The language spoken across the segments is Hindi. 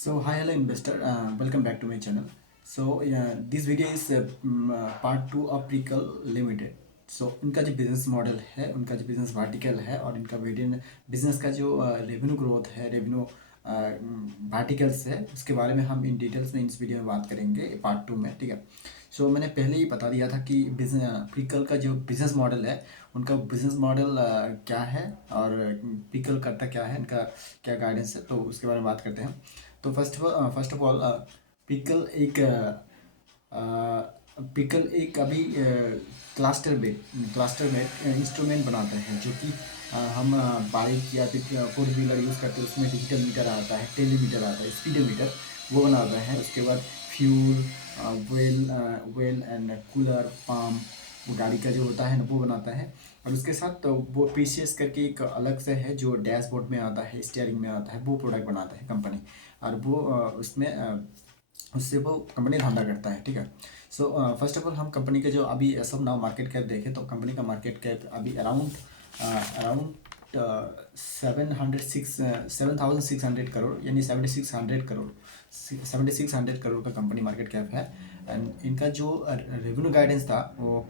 So hi hello investor, welcome back to my channel. So this video is part 2 of Prequel Limited. So उनका जो बिजनेस मॉडल है, उनका जो बिजनेस वर्टिकल है और इनका बिजनेस का जो रेवेन्यू ग्रोथ है, रेवेन्यू वर्टिकल्स है, उसके बारे में हम इन डिटेल्स में इस वीडियो में बात करेंगे पार्ट 2 में। ठीक है। सो मैंने पहले ही बता दिया था कि प्रीकल का जो बिजनेस मॉडल है, उनका बिजनेस मॉडल क्या है और प्रीकल करता क्या है, इनका क्या गाइडेंस है, तो उसके बारे में बात करते हैं। तो फर्स्ट ऑफ ऑल पिकल एक अभी क्लस्टर बेड इंस्ट्रूमेंट बनाते हैं, जो कि हम बाइक या फिर फोर व्हीलर यूज़ करते हैं। उसमें डिजिटल मीटर आता है, टेलीमीटर आता है, स्पीडोमीटर, वो बनाते हैं। उसके बाद fuel, well and cooler, pump, वो गाड़ी का जो होता है ना, वो बनाता है। और उसके साथ तो वो पीसीएस करके एक अलग से है जो डैशबोर्ड में आता है, स्टीयरिंग में आता है, वो प्रोडक्ट बनाता है कंपनी। और वो उससे वो कंपनी धंधा करता है। ठीक है। सो फर्स्ट ऑफ ऑल हम कंपनी के जो अभी सब नाउ मार्केट कैप देखें, तो कंपनी का मार्केट कैप अभी अराउंड अराउंड 7,600 करोड़, यानी 7600 करोड़ का कंपनी मार्केट कैप है। एंड इनका जो रेवेन्यू गाइडेंस था वो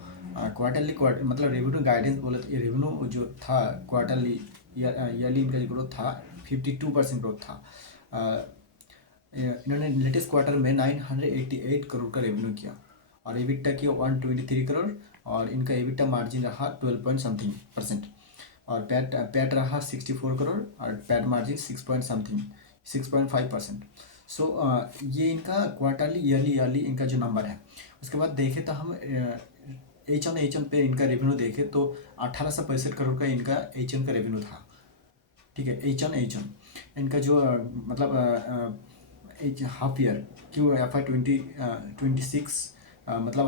क्वार्टर मतलब रेवेन्यू गाइडेंस बोले तो रेवेन्यू जो था क्वार्टरली ईयरली इनका जो ग्रोथ था 52% ग्रोथ था। इन्होंने लेटेस्ट क्वार्टर में 988 करोड़ का रेवेन्यू किया और एबिटा किया 123 करोड़, और इनका एबिटा मार्जिन रहा 12 पॉइंट समथिंग परसेंट, और पैट रहा 64 करोड़ और पैट मार्जिन 6 पॉइंट समथिंग 6.5%। सो ये इनका क्वार्टरली ईयरली इनका जो नंबर है। उसके बाद देखें तो हम एच एन पे इनका रेवेन्यू देखें तो 1865 करोड़ का इनका एच एन का रेवेन्यू था। ठीक है। एच एन इनका जो हाफ ईयर क्यों FY 2026, मतलब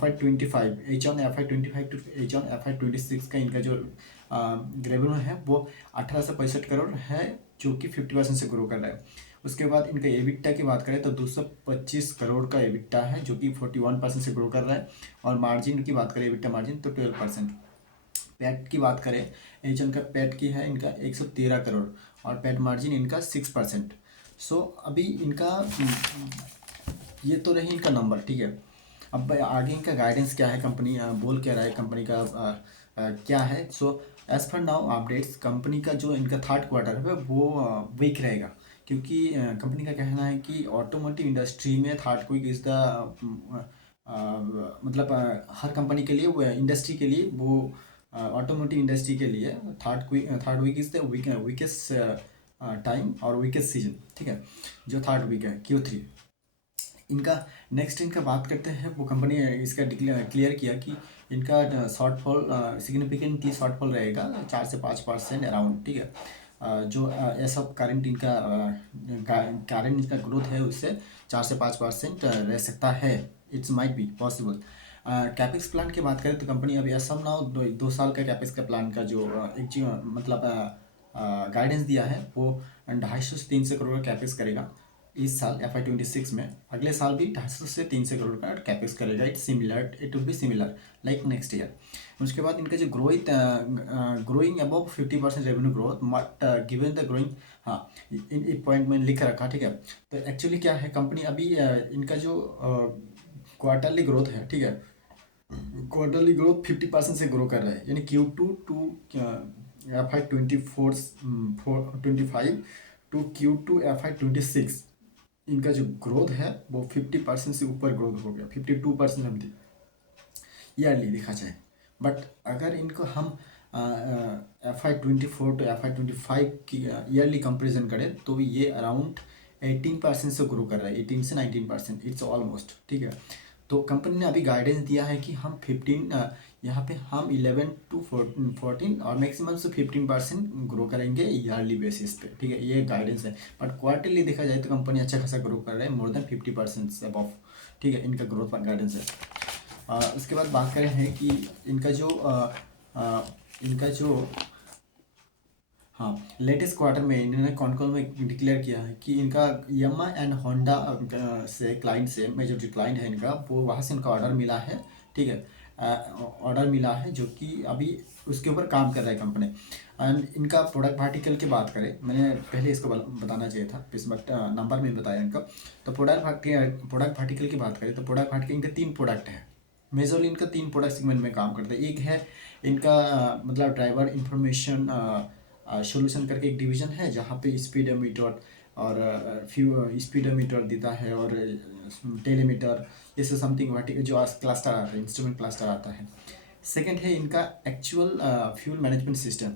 FY 25 H1 FY 25 to H1 FY 26 का इनका जो रेवेन्यू है वो 1865 करोड़ है, जो कि 50% से ग्रो कर रहा है। उसके बाद इनका एबिटा की बात करें तो 225 करोड़ का एबिटा है, जो कि 41% से ग्रो कर रहा है। और मार्जिन की बात करें, एबिटा मार्जिन, तो 12%। पैट की बात करें, एच1 का पैट की है इनका 113 करोड़ और पैट मार्जिन इनका 6%। सो अभी इनका ये तो रही इनका नंबर। ठीक है। अब आगे इनका गाइडेंस क्या है, कंपनी बोल क्या रहा है, कंपनी का क्या है। So as per now updates, company का जो इनका थर्ड क्वार्टर है वो वीक रहेगा, क्योंकि कंपनी का कहना है कि ऑटोमोटिव इंडस्ट्री में थर्ड क्विक इज़ द मतलब हर कंपनी के लिए, वो इंडस्ट्री के लिए, वो ऑटोमोटिव इंडस्ट्री के लिए third week is the weakest time और वीकेस्ट सीजन। ठीक है। जो थर्ड वीक है Q3 इनका। नेक्स्ट इनका बात करते हैं, वो कंपनी इसका क्लियर किया कि इनका शॉर्टफॉल सिग्निफिकेंटली शॉर्टफॉल रहेगा 4 से 5% अराउंड। ठीक है। जो ऐसा करंट इनका करंट इनका ग्रोथ है, उससे 4 से 5% रह सकता है। It's might be possible. Capex plan की बात करें तो कंपनी अभी असम नाउ 2 साल का कैपेक्स का प्लान का जो मतलब गाइडेंस दिया है, वो 250 से 300 करोड़ का कैपेक्स करेगा इस साल FY 26 में। अगले साल भी 250 से 300 करोड़ का कैपेक्स करेगा। It will be similar like next year. उसके बाद इनका जो growing above 50% revenue growth, but given the growing, हाँ इन पॉइंट में लिख रखा। ठीक है। तो एक्चुअली क्या है, कंपनी अभी इनका जो क्वार्टरली ग्रोथ है, ठीक है, क्वार्टरली ग्रोथ 50% से ग्रो कर रहा है, यानी Q2 to FY 25 to Q2 FY 26 इनका जो ग्रोथ है वो 50% से ऊपर ग्रोथ हो गया, 52% समथिंग ईयरली देखा जाए। बट अगर इनको हम FY 24 टू FY 25 की ईयरली कंपेरिजन करें तो ये अराउंड 18% से ग्रो कर रहा है, 18 से 19%, इट्स ऑलमोस्ट। ठीक है। तो कंपनी ने अभी गाइडेंस दिया है कि हम 15 यहाँ पे हम 11 टू 14 और मैक्सिमम से 15% ग्रो करेंगे ईयरली बेसिस पे। ठीक है, ये गाइडेंस है। बट क्वार्टरली देखा जाए तो कंपनी अच्छा खासा ग्रो कर रहा है, मोर देन 50% से अबव। ठीक है, इनका ग्रोथ गाइडेंस है। उसके बाद बात करें हैं कि इनका जो हाँ लेटेस्ट क्वार्टर में इन्होंने कौन कौन में डिक्लेयर किया है कि इनका यमा एंड होंडा से क्लाइंट से मेजर जो क्लाइंट है इनका, वो वहाँ से इनका ऑर्डर मिला है। ठीक है। ऑर्डर मिला है, जो कि अभी उसके ऊपर काम कर रहा है कंपनी। एंड इनका प्रोडक्ट वर्टिकल की बात करें, मैंने पहले इसको बताना चाहिए था बट नंबर में बताया इनका। तो प्रोडक्ट वर्टिकल की बात करें तो प्रोडक्ट वर्टिकल इनके 3 प्रोडक्ट हैं। मेजरली इनका 3 प्रोडक्ट सेगमेंट में काम करते हैं। एक है इनका मतलब ड्राइवर इंफॉर्मेशन सॉल्यूशन करके एक डिवीज़न है, जहाँ पे स्पीडोमीटर और स्पीडोमीटर देता है और टेलीमीटर, ये सब समथिंग वर्टिकल जो क्लस्टर आता है, इंस्ट्रूमेंट क्लस्टर आता है। सेकंड है इनका actual fuel management system.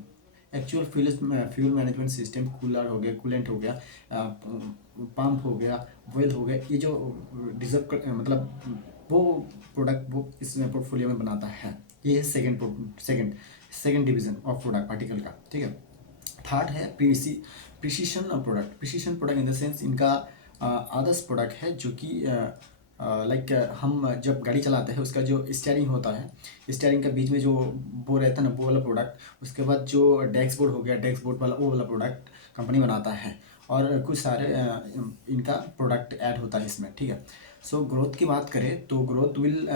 Actual fuel management system, cooler हो गया, कूलेंट हो गया, पंप हो गया, ऑयल हो गया, ये जो मतलब वो प्रोडक्ट वो इस पोर्टफोलियो में बनाता है। ये है second division of product particle का, ठीक है। थर्ड है precision product in the sense इनका आदर्श प्रोडक्ट है, जो कि लाइक हम जब गाड़ी चलाते हैं उसका जो स्टीयरिंग होता है, स्टीयरिंग का बीच में जो वो रहता है ना, वो वाला प्रोडक्ट। उसके बाद जो डेस्क बोर्ड हो गया, डेस्क बोर्ड वाला वो वाला प्रोडक्ट कंपनी बनाता है, और कुछ सारे इनका प्रोडक्ट ऐड होता है इसमें, ठीक है। सो ग्रोथ की बात करें तो ग्रोथ विल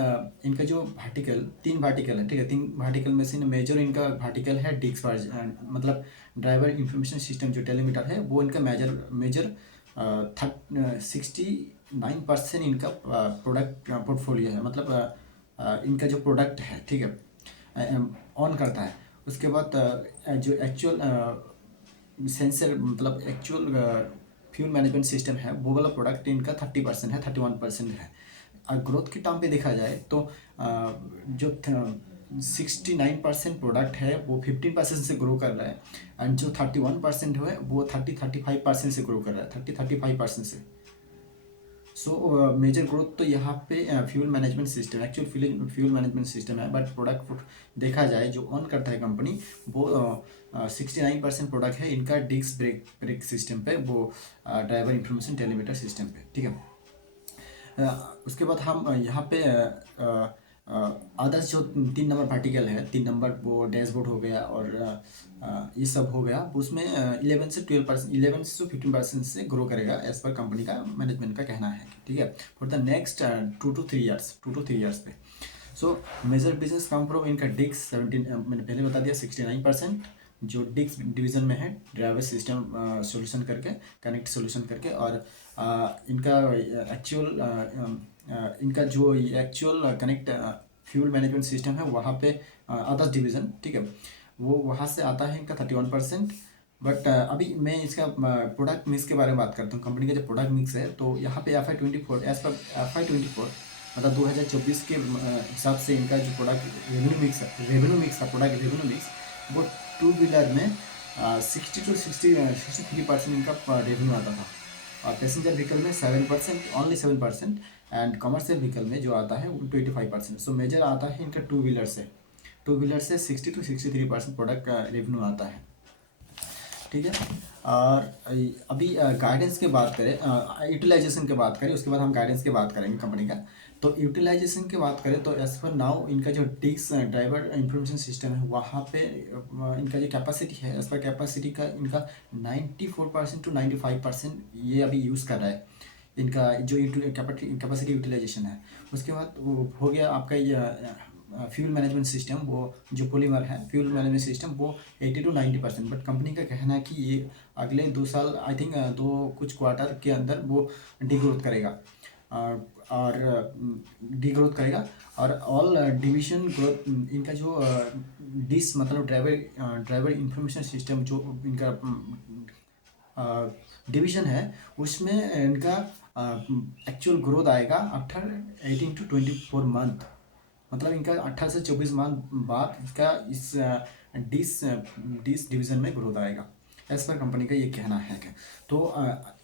इनका जो वर्टिकल 3 वर्टिकल है, ठीक है। 3 वर्टिकल में से मेजर इनका वर्टिकल है डिस्क मतलब ड्राइवर इंफॉर्मेशन सिस्टम जो टेलीमीटर है, वो इनका मेजर 69% इनका प्रोडक्ट पोर्टफोलियो है, मतलब इनका जो प्रोडक्ट है, ठीक है, ऑन करता है। उसके बाद जो एक्चुअल सेंसर मतलब एक्चुअल फ्यूल मैनेजमेंट सिस्टम है, वो वाला प्रोडक्ट इनका 30% है, 31% है। ग्रोथ के टर्म पे देखा जाए तो जो 69% प्रोडक्ट है वो 15% से ग्रो कर रहा है, एंड जो 31% है वो 35% से ग्रो कर रहा है, 35% से। सो मेजर ग्रोथ तो यहाँ पे fuel management system, actual fuel management system है, बट प्रोडक्ट देखा जाए जो ऑन करता है कंपनी, वो 69% प्रोडक्ट है इनका डिस्क ब्रेक सिस्टम पे, वो ड्राइवर इंफॉर्मेशन टेलीमीटर सिस्टम पे, ठीक है। उसके बाद हम यहाँ पे अदर्स जो 3 नंबर पार्टिकल है, 3 नंबर वो डैशबोर्ड हो गया और ये सब हो गया, उसमें 11 से 12%, 11 से 15% से ग्रो करेगा एज पर कंपनी का मैनेजमेंट का कहना है, ठीक है, for the next 2 to 3 years पे। So major business come from इनका डिस्क 17, मैंने पहले बता दिया 69% जो डिस्क डिवीज़न में है, ड्राइवर सिस्टम सॉल्यूशन करके, कनेक्ट सॉल्यूशन करके, और इनका इनका जो actual connect fuel management system है वहाँ पे अदर्स डिवीज़न, ठीक है, वो वहाँ से आता है इनका 31%। बट अभी मैं इसका प्रोडक्ट मिक्स के बारे में बात करता हूँ, कंपनी का जो प्रोडक्ट मिक्स है, तो यहाँ पे FY24 एज पर FY24 मतलब 2024 के हिसाब से इनका जो प्रोडक्ट रेवेन्यू मिक्स था प्रोडक्ट रेवेन्यू मिक्स, वो 2 व्हीलर में 63% इनका रेवेन्यू आता था, और पैसेंजर व्हीकल में 7%, ओनली 7%, एंड कमर्शियल व्हीकल में जो आता है वो 25%। सो मेजर आता है इनका टू व्हीलर से 60 to 63% प्रोडक्ट का रेवेन्यू आता है, ठीक है। और अभी गाइडेंस की बात करें, यूटिलाइजेशन की बात करें, उसके बाद हम गाइडेंस की बात करेंगे कंपनी का। तो यूटिलाइजेशन की बात करें तो एज पर नाउ इनका जो डिस्क ड्राइवर इंफॉर्मेशन सिस्टम है, वहाँ पे इनका जो कैपेसिटी है, एज पर कैपेसिटी का इनका 94% to 95% ये अभी यूज़ कर रहा है, इनका जो कैपेसिटी यूटिलाइजेशन है। उसके बाद वो हो गया आपका ये फ्यूल मैनेजमेंट सिस्टम, वो जो पॉलीमर है फ्यूल मैनेजमेंट सिस्टम, वो 80 to 90%, बट कंपनी का कहना है कि ये अगले 2 साल आई थिंक कुछ क्वार्टर के अंदर वो डिग्रोथ करेगा, और डिग्रोथ करेगा, और ऑल डिवीजन ग्रोथ इनका जो डिस मतलब ड्राइवर इंफॉर्मेशन सिस्टम जो इनका डिवीजन है, उसमें इनका एक्चुअल ग्रोथ आएगा आफ्टर 18 to 24 मंथ, मतलब इनका 18 से 24 माह बाद इसका इस डिस डिवीज़न में ग्रोथ आएगा, एज पर कंपनी का ये कहना है। तो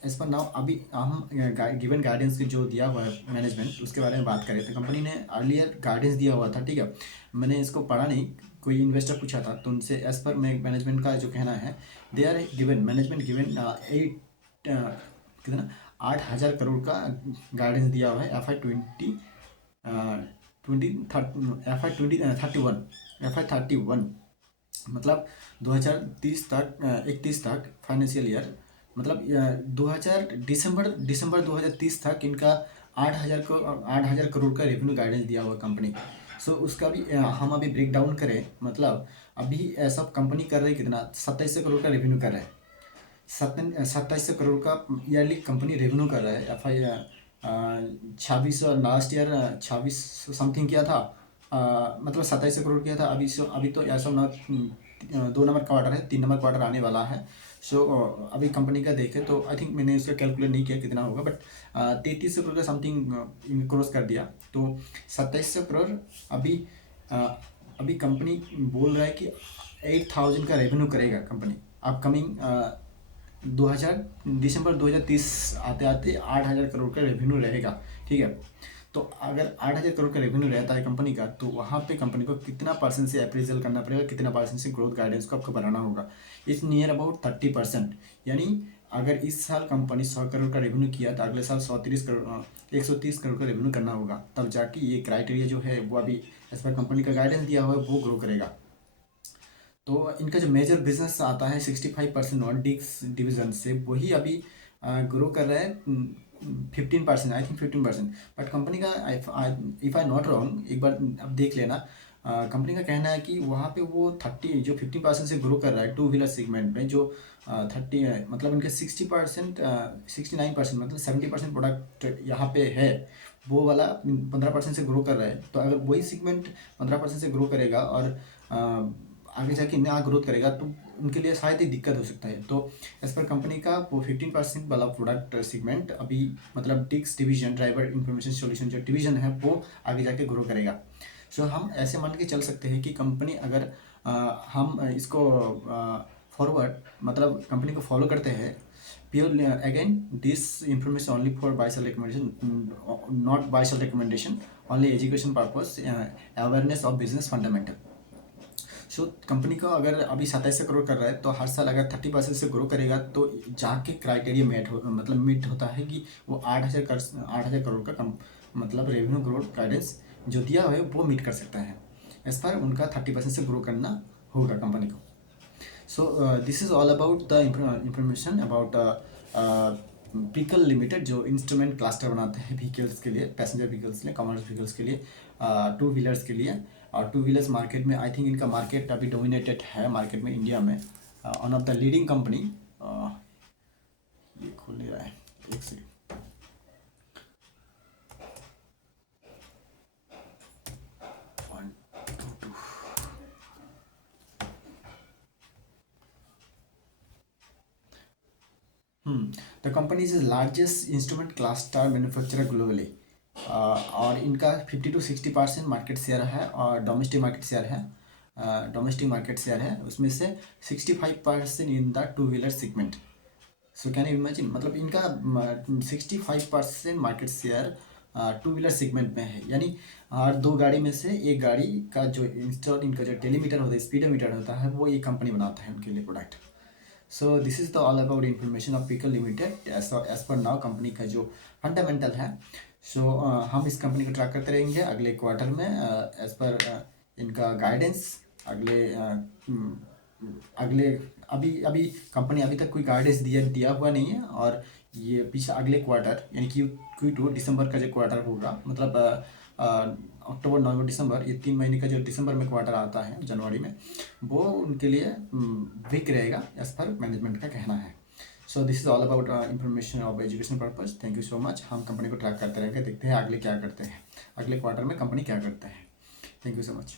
एज पर नाउ अभी हम गिवन गाइडेंस जो दिया हुआ है मैनेजमेंट, उसके बारे में बात करें तो कंपनी ने अर्लियर गाइडेंस दिया हुआ था, ठीक है। मैंने इसको पढ़ा नहीं, कोई इन्वेस्टर पूछा था तो उनसे एज पर मैनेजमेंट का जो कहना है, they are given management given 8,000 crore का गाइडेंस दिया हुआ है FY31 मतलब 2030 तक 31 तक फाइनेंशियल ईयर, मतलब 2030 तक इनका 8,000 करोड़ का रेवेन्यू गाइडेंस दिया हुआ कंपनी। सो उसका भी हम अभी ब्रेक डाउन करें, मतलब अभी ऐसा कंपनी कर रही है कितना, 2700 करोड़ का रेवेन्यू कर रहा है। 2700 करोड़ का ईयरली कंपनी रेवेन्यू कर रहा है। F I 26 last year 26 something किया था, मतलब 2700 करोड़ किया था। अभी तो ऐसा ना 2 नंबर क्वार्टर है, 3 नंबर क्वार्टर आने वाला है। सो अभी कंपनी का देखें तो आई थिंक मैंने उसका कैलकुलेट नहीं किया कितना होगा, बट 3300 करोड़ का समथिंग क्रॉस कर दिया। तो 2700 करोड़ अभी अ, अभी कंपनी बोल रहा है कि 8000 का रेवेन्यू करेगा कंपनी अपकमिंग दिसंबर 2030 आते आते 8000 करोड़ का रेवेन्यू रहेगा। ठीक है, तो अगर 8000 करोड़ का रेवेन्यू रहता है कंपनी का, तो वहाँ पे कंपनी को कितना परसेंट से अप्रेजल करना पड़ेगा, कितना परसेंट से ग्रोथ गाइडेंस को आपको बनाना होगा। इस नियर अबाउट 30%। यानी अगर इस साल कंपनी 100 करोड़ का रेवेन्यू किया तो अगले साल 130 करोड़ का रेवेन्यू करना होगा, तब जाके ये क्राइटेरिया जो है वो अभी एज पर कंपनी का गाइडेंस दिया हुआ है वो ग्रो करेगा। तो इनका जो मेजर बिजनेस आता है 65% नॉन डिक्स डिवीजन से, वही अभी ग्रो कर रहा है 15%, आई थिंक 15%। बट कंपनी का इफ़ आई नॉट रॉन्ग, एक बार अब देख लेना। कंपनी का कहना है कि वहाँ पे वो 15% से ग्रो कर रहा है टू व्हीलर सेगमेंट में, जो 30 मतलब इनके 60%, 69% मतलब 70% प्रोडक्ट यहाँ पे है, वो वाला 15% से ग्रो कर रहा है। तो अगर वही सेगमेंट 15% से ग्रो करेगा और आगे जाके नया ग्रोथ करेगा, तो उनके लिए शायद ही दिक्कत हो सकता है। तो एज पर कंपनी का वो 15% वाला प्रोडक्ट सेगमेंट अभी, मतलब डिक्स डिवीजन, ड्राइवर इंफॉर्मेशन सॉल्यूशन जो डिवीजन है, वो आगे जाके ग्रो करेगा। सो हम ऐसे मान के चल सकते हैं कि कंपनी अगर हम इसको फॉरवर्ड, मतलब कंपनी को फॉलो करते हैं, pure again this information only for buy sell recommendation, not buy sell recommendation, only education purpose, awareness of business fundamental. So company को अगर अभी 2700 करोड़ कर रहा है, तो हर साल अगर 30% से ग्रो करेगा, तो जाके क्राइटेरिया मतलब मीट होता है कि वो 8000 करोड़ का मतलब रेवेन्यू ग्रोथ गाइडेंस जो दिया हुआ है वो मीट कर सकता है। इस पर उनका 30% से ग्रो करना होगा कंपनी को। सो this is all about the information about vehicle limited, जो इंस्ट्रूमेंट क्लस्टर बनाते हैं व्हीकल्स के लिए, पैसेंजर व्हीकल्स के लिए, कमर्शियल व्हीकल्स के लिए, टू व्हीलर्स के लिए। और टू व्हीलर्स मार्केट में आई थिंक इनका मार्केट अभी डोमिनेटेड है मार्केट में, इंडिया में one of the leading company. ये खोल नहीं रहा है, एक second. The company is largest instrument cluster manufacturer globally, और इनका 50 to 60% मार्केट शेयर है, और डोमेस्टिक मार्केट शेयर है, उसमें से 65% in the two wheeler segment. So can you imagine, मतलब इनका 65% market share two wheeler segment में है। यानी हर 2 गाड़ी में से एक गाड़ी का जो इंस्टॉल, इनका जो टेलीमीटर होता है, स्पीडोमीटर होता है, वो ये कंपनी बनाता है उनके लिए product. So this is the all about information of vehicle limited as per now company का जो फंडामेंटल है। सो हम इस कंपनी को ट्रैक करते रहेंगे अगले क्वार्टर में, एज पर इनका गाइडेंस। अगले अगले अभी अभी कंपनी अभी तक कोई गाइडेंस दिया हुआ नहीं है, और ये पीछे अगले क्वार्टर यानी कि Q2 दिसंबर का जो क्वार्टर होगा, मतलब अक्टूबर नवंबर दिसंबर, ये 3 महीने का जो दिसंबर में क्वार्टर आता है जनवरी में, वो उनके लिए वीक रहेगा एज पर मैनेजमेंट का कहना है। सो this is all about information of education purpose. Thank you so much. हम कंपनी को ट्रैक करते रहेंगे, देखते हैं अगले क्या करते हैं, अगले क्वार्टर में कंपनी क्या करता है। Thank you so much.